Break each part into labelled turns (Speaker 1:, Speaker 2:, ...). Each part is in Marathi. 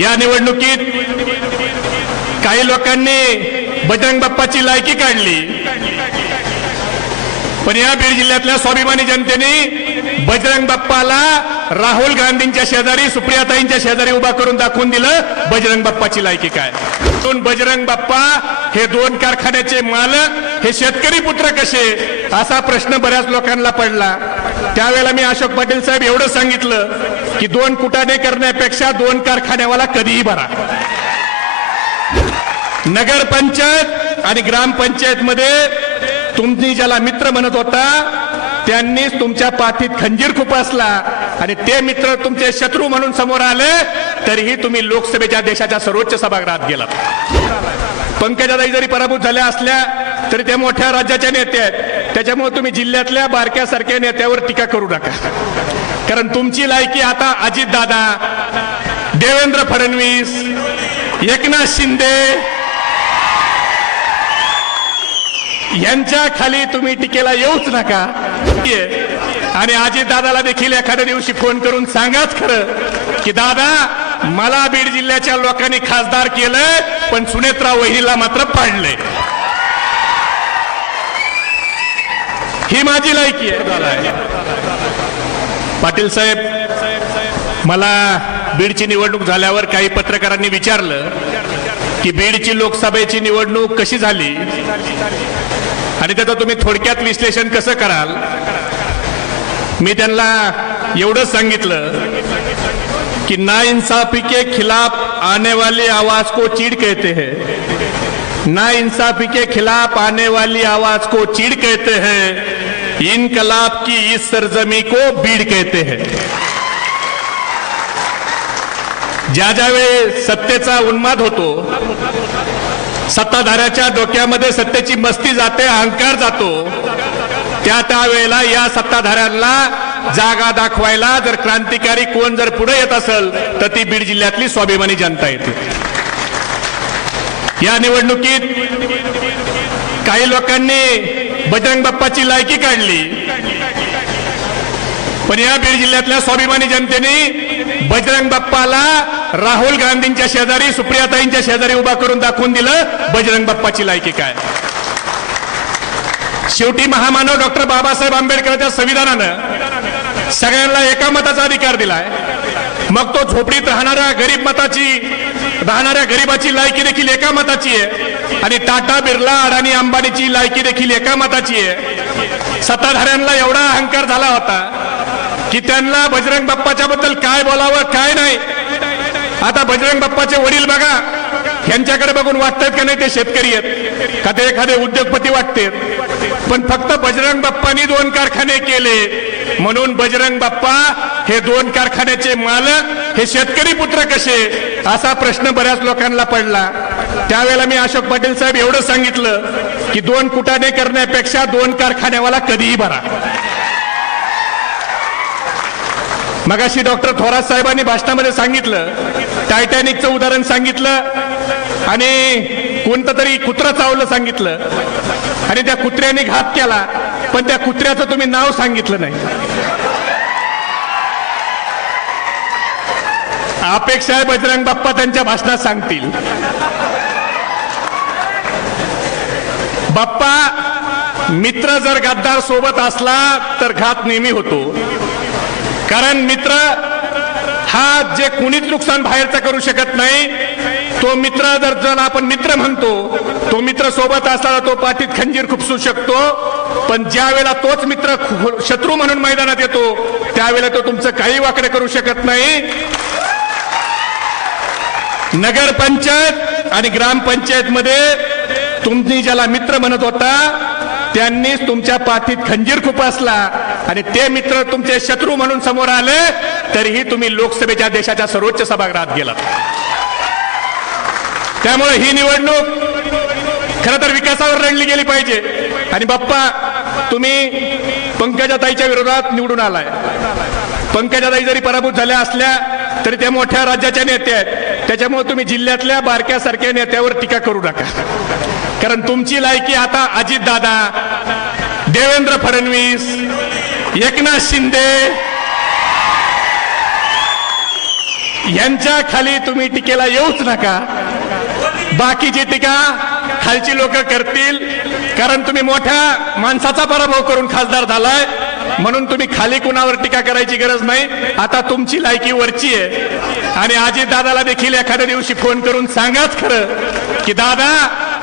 Speaker 1: या निवडणुकीत काही लोकांनी बजरंग बाप्पाची लायकी काढली. पण या बीड जिल्ह्यातल्या स्वाभिमानी जनतेने बजरंग बाप्पाला राहुल गांधींच्या शेजारी सुप्रियाताईंच्या शेजारी उभा करून दाखवून दिलं बजरंग बाप्पाची लायकी काय. दोन बजरंग बाप्पा हे दोन कारखान्याचे मालक हे शेतकरी पुत्र कसे असा प्रश्न बऱ्याच लोकांना पडला. त्यावेळेला मी अशोक पाटील साहेब एवढं सांगितलं की दोन कुटाने करण्यापेक्षा दोन कारखान्यावाला कधीही भरा नगरपंचायत आणि ग्रामपंचायत मध्ये तुम्ही ज्याला मित्र म्हणत होता त्यांनीच तुमच्या पाठीत खंजीर खुपासला आणि ते मित्र तुमचे शत्रू म्हणून समोर आले तरीही तुम्ही लोकसभेच्या देशाच्या सर्वोच्च सभागृहात गेलात. पंकजाताई जरी पराभूत झाल्या असल्या तरी त्या मोठ्या राज्याच्या नेत्या आहेत. त्याच्यामुळे तुम्ही जिल्ह्यातल्या बारक्यासारख्या नेत्यावर टीका करू नका. कारण तुमची लायकी आता अजितदादा देवेंद्र फडणवीस एकनाथ शिंदे यांच्या खाली तुम्ही टीकेला येऊच नका. आणि अजित दादाला देखील एखाद्या दिवशी फोन करून सांगाच खरं की दादा मला बीड जिल्ह्याच्या लोकांनी खासदार केलंय पण सुनेत्रा वहिनीला मात्र पाडलंय. ही माझी लायकी आहे. पाटील साहेब मला बीडची निवडणूक झाल्यावर काही पत्रकारांनी विचारलं की बीडची लोकसभेची निवडणूक कशी झाली? आणि त्याचं तुम्ही थोडक्यात विश्लेषण कसं कराल? मी त्यांना एवढंच सांगितलं कि नाइंसाफी के खिलाफ आने वाली आवाज को चीड़ कहते हैं ना के खिलाफ आने वाली आवाज को चीड़ कहते हैं इनकलाब की इस सरजमी को बीड़ कहते हैं। ज्या ज्यावेळी सत्तेचा उन्माद होतो सत्ताधाऱ्याच्या डोक्यामध्ये सत्तेची मस्ती जाते अहंकार जातो त्या त्यावेळेला या सत्ताधाऱ्यांना जागा दाखवायला जर क्रांतिकारी कोण जर पुढे येत असेल तर ती बीड जिल्ह्यातली स्वाभिमानी जनता येते. या निवडणुकीत काही लोकांनी बजरंग बाप्पाची लायकी काढली. पण या बीड जिल्ह्यातल्या स्वाभिमानी जनतेने बजरंग बाप्पाला राहुल गांधींच्या शेजारी सुप्रियाताईंच्या शेजारी उभा करून दाखवून दिलं बजरंग बाप्पाची लायकी काय. शेवटी महामानव डॉक्टर बाबासाहेब आंबेडकरच्या संविधानानं सगळ्यांना एका मताचा अधिकार दिलाय. मग तो झोपडीत राहणाऱ्या गरीब मताची राहणाऱ्या गरीबाची लायकी देखील एका मताची आहे. आणि टाटा बिर्ला अडाणी अंबानीची लायकी देखील एका मताची आहे. सत्ताधाऱ्यांना एवढा अहंकार झाला होता की त्यांना बजरंग बाप्पाच्या बद्दल काय बोलावं काय नाही. आता बजरंग बाप्पाचे वडील बघा यांच्याकडे बघून वाटतात का नाही ते शेतकरी आहेत. का ते एखादे उद्योगपती वाटतात. पण फक्त बजरंग बाप्पानी दोन कारखाने केले. म्हणून बजरंग बाप्पा हे दोन कारखान्याचे मालक हे शेतकरी पुत्र कसे? असा प्रश्न बऱ्याच लोकांना पडला. त्यावेळेला मी अशोक पाटील साहेब एवढं सांगितलं की दोन कुटाने करण्यापेक्षा दोन कारखान्यावाला कधीही भरा. मगाशी डॉक्टर थोरात साहेबांनी भाषणामध्ये सांगितलं टायटॅनिकचं उदाहरण सांगितलं आणि कोणतं तरी कुत्रं चावलं सांगितलं आणि त्या कुत्र्याने घात केला पण त्या कुत्र्याचं तुम्ही नाव सांगितलं नाही. अपेक्षा आहे बजरंग बाप्पा त्यांच्या भाषणात सांगतील. बाप्पा मित्र जर गद्दार सोबत असला तर घात नेहमी होतो. कारण मित्र हा जे कुणीच नुकसान बाहेरचं करू शकत नाही तो मित्र जर जण आपण मित्र म्हणतो तो मित्र सोबत असताना तो पाठीत खंजीर खुपसू शकतो. पण ज्या वेळेला तोच मित्र शत्रू म्हणून मैदानात येतो त्यावेळेला तो तुमचं काही वाकडे करू शकत नाही. नगरपंचायत आणि ग्रामपंचायत मध्ये तुम्ही ज्याला मित्र म्हणत होता त्यांनीच तुमच्या पाठीत खंजीर खुपासला. आणि ते मित्र तुमचे शत्रू म्हणून समोर आले तरीही तुम्ही लोकसभेच्या देशाच्या सर्वोच्च सभागृहात गेलात. त्यामुळे ही निवडणूक खरं तर विकासावर लढली गेली पाहिजे. आणि बाप्पा तुम्ही पंकजाताईच्या विरोधात निवडून आलाय. पंकजाताई जरी पराभूत झाल्या असल्या तरी त्या मोठ्या राज्याच्या नेत्या आहेत. त्याच्यामुळे तुम्ही जिल्ह्यातल्या बारक्यासारख्या नेत्यावर टीका करू नका. कारण तुमची लायकी आता अजितदादा देवेंद्र फडणवीस एकनाथ शिंदे यांच्या खाली तुम्ही टीकेला येऊच नका. बाकीची टीका खालची लोक करतील. कारण तुम्ही मोठ्या माणसाचा पराभव करून खासदार झालाय. म्हणून तुम्ही खाली कुणावर टीका करायची गरज नाही. आता तुमची लायकी वरची आहे. आणि आजी दादाला देखील एखाद्या दिवशी फोन करून सांगाच खरं की दादा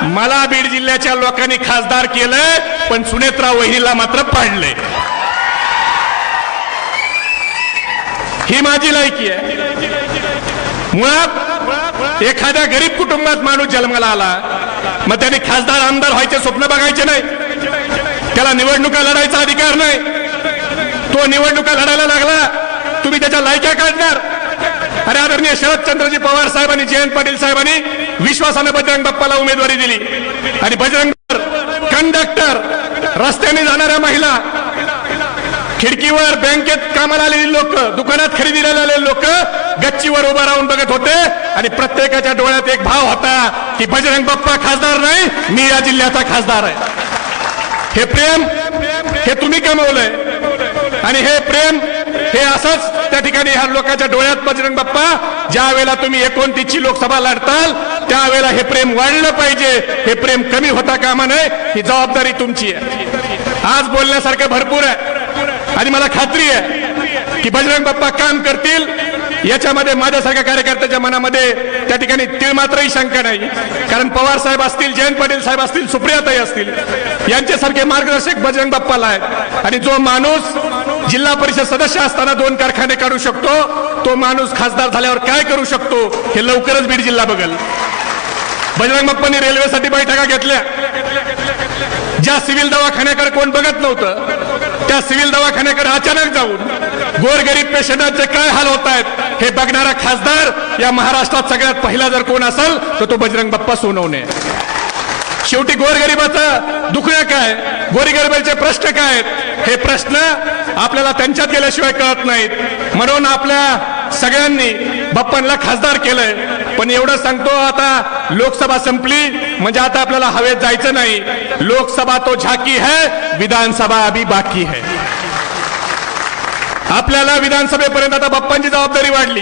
Speaker 1: मला बीड जिल्ह्याच्या लोकांनी खासदार केलंय पण सुनेत्रा वहिनीला मात्र पाडलंय. ही माझी लायकी आहे. मुळात एखाद्या गरीब कुटुंबात माणूस जन्माला आला मग त्याने खासदार आमदार व्हायचे स्वप्न बघायचे नाही. त्याला निवडणुका लढायचा अधिकार नाही. तो निवडणुका लढायला लागला तुम्ही त्याच्या लायक्या काढणार. अरे आदरणीय शरदचंद्रजी पवार साहेबांनी जयंत पाटील साहेबांनी विश्वासाने बजरंग बाप्पाला उमेदवारी दिली. आणि बजरंग कंडक्टर रस्त्याने जाणाऱ्या महिला खिडकीवर बँकेत कामाला आलेली लोक दुकानात खरेदीला आलेले लोक गच्चीवर उभा राहून बघत होते. आणि प्रत्येकाच्या डोळ्यात एक भाव होता की बजरंग बाप्पा खासदार नाही मी या जिल्ह्याचा खासदार आहे. हे प्रेम हे तुम्ही कमवलंय. आणि हे प्रेम हे असंच त्या ठिकाणी ह्या लोकांच्या डोळ्यात बजरंग बाप्पा ज्या वेळेला तुम्ही एकोणतीसची लोकसभा लढताल त्यावेळेला हे प्रेम वाढलं पाहिजे. हे प्रेम कमी होता कामा नये ही जबाबदारी तुमची आहे. आज बोलण्यासारखं भरपूर आहे. आणि मला खात्री आहे की बजरंग बाप्पा काम करतील. याच्यामध्ये माझ्यासारख्या कार्यकर्त्याच्या मनामध्ये त्या ठिकाणी तीळ मात्रही शंका नाही. कारण पवार साहेब असतील जयंत पाटील साहेब असतील सुप्रियाताई असतील यांच्यासारखे मार्गदर्शक बजरंग बाप्पाला आहेत. आणि जो माणूस जिल्हा परिषद सदस्य असताना दोन कारखाने काढू शकतो. तो माणूस खासदार झाल्यावर काय करू शकतो हे लवकरच बीड जिल्हा बघल. बजरंग बाप्पांनी रेल्वेसाठी बैठका घेतल्या. ज्या सिव्हिल दवाखान्याकडे कोण बघत नव्हतं त्या सिव्हिल दवाखान्याकडे अचानक जाऊन गोरगरीब पेशंटांचे काय हाल होत आहेत हे बघणारा खासदार या महाराष्ट्रात सगळ्यात पहिला जर कोण असेल तर तो बजरंग बाप्पा सोनवणे. शेवटी गोरगरिबाचं दुखणं काय? गोरगरिबाचे प्रश्न काय आहेत? हे प्रश्न आपल्याला त्यांच्यात गेल्याशिवाय कळत नाहीत. म्हणून आपल्या सगळ्यांनी बाप्पांना खासदार केलंय. पण एवढं सांगतो आता लोकसभा संपली म्हणजे आता आपल्याला हवेत जायचं नाही. लोकसभा तो झाकी है विधानसभा अभी बाकी है. आपल्याला विधानसभेपर्यंत आता बाप्पांची जबाबदारी वाढली.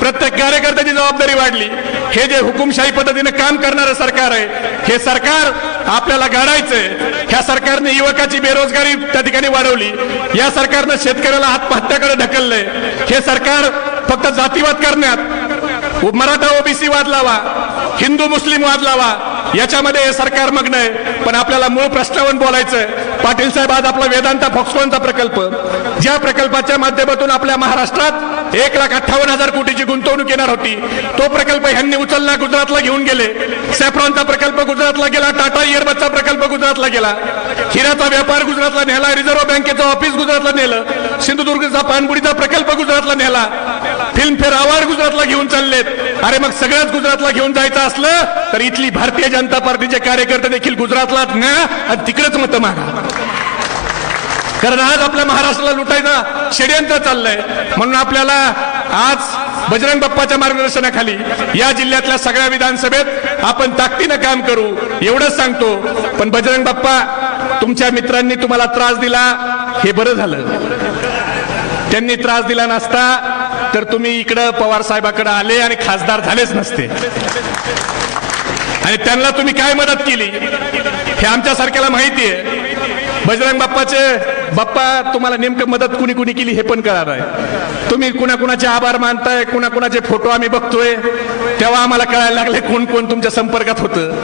Speaker 1: प्रत्येक कार्यकर्त्याची जबाबदारी वाढली. हे जे हुकुमशाही पद्धतीने काम करणारं सरकार आहे हे सरकार आपल्याला गाडायचंय ह्या सरकारने युवकाची बेरोजगारी त्या ठिकाणी वाढवली. या सरकारनं शेतकऱ्याला आत्महत्याकडे ढकललंय. हे सरकार फक्त जातीवाद करण्यात मराठा ओबीसी वाद लावा हिंदू मुस्लिम वाद लावा याच्यामध्ये हे सरकार मग्न आहे. पण आपल्याला मूळ प्रश्नावर आहे पाटील साहेब आज आपला वेदांता फॉक्सकॉनचा प्रकल्प. ज्या प्रकल्पाच्या माध्यमातून आपल्या महाराष्ट्रात एक लाख अठ्ठावन्न हजार कोटीची गुंतवणूक येणार होती तो प्रकल्प ह्यांनी उचलला गुजरातला घेऊन गेले. सॅफ्रॉनचा प्रकल्प गुजरातला गेला टाटा इयरबसचा प्रकल्प गुजरातला गेला. हिराचा व्यापार गुजरातला नेला रिझर्व्ह बँकेचं ऑफिस गुजरातला नेलं. सिंधुदुर्गचा पाणबुडीचा प्रकल्प गुजरातला नेला. फिल्मफेअर अवॉर्ड गुजरातला घेऊन चाललेत. अरे मग सगळ्याच गुजरातला घेऊन जायचं असलं तर इथली भारतीय जनता पार्टीचे कार्यकर्ते देखील गुजरातलाच न्या आणि तिकडेच मतं मागा. कारण आज आपल्या महाराष्ट्राला लुटायचं षडयंत्र चाललंय. म्हणून आपल्याला आज बजरंग बाप्पाच्या मार्गदर्शनाखाली या जिल्ह्यातल्या सगळ्या विधानसभेत आपण ताकदीनं काम करू एवढंच सांगतो. पण बजरंग बाप्पा तुमच्या मित्रांनी तुम्हाला त्रास दिला हे बरं झालं. त्यांनी त्रास दिला नसता तर तुम्ही इकडं पवार साहेबाकडे आले आणि खासदार झालेच नसते. आणि त्यांना तुम्ही काय मदत केली हे आमच्या सारख्याला माहिती आहे बजरंग बाप्पाचे बाप्पा तुम्हाला नेमकं मदत कुणी कुणी केली हे पण कळणार आहे. तुम्ही कुणाकुणाचे आभार मानताय कुणाकुणाचे फोटो आम्ही बघतोय तेव्हा आम्हाला कळायला लागले कोण कोण तुमच्या संपर्कात होतं.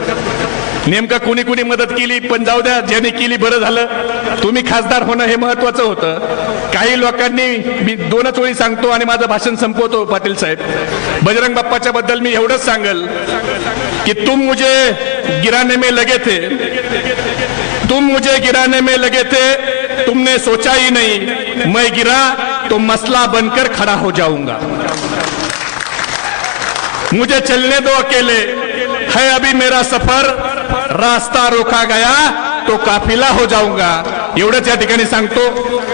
Speaker 1: नेमकं कुणी कुणी मदत केली पण जाऊ द्या ज्याने केली बरं झालं. तुम्ही खासदार होणं हे महत्वाचं होतं. काही लोकांनी मी दोनच वेळी सांगतो आणि माझं भाषण संपवतो पाटील साहेब. बजरंग बाप्पाच्या बद्दल मी एवढंच सांगल की तुम मुझे गिराने में लगे थे. तुम मुझे गिराने में लगे थे तुमने सोचा ही नहीं। मैं गिरा तो मसला बनकर खड़ा हो जाऊंगा। मुझे चलने दो अकेले। है अभी मेरा सफर। रास्ता रोका गया तो काफिला हो जाऊंगा। एवढंच या ठिकाणी सांगतो।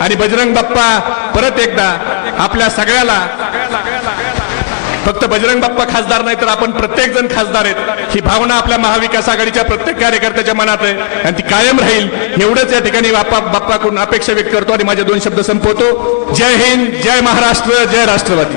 Speaker 1: आणि बजरंग बाप्पा परत एकदा आपल्या सगळ्याला फक्त बजरंग बाप्पा खासदार नाही तर आपण प्रत्येक जण खासदार आहेत. ही भावना आपल्या महाविकास आघाडीच्या प्रत्येक कार्यकर्त्याच्या मनात आहे. आणि ती कायम राहील. एवढंच या ठिकाणी बाप्पा बाप्पाकडून अपेक्षा व्यक्त करतो आणि माझे दोन शब्द संपवतो. जय हिंद जय महाराष्ट्र जय राष्ट्रवादी.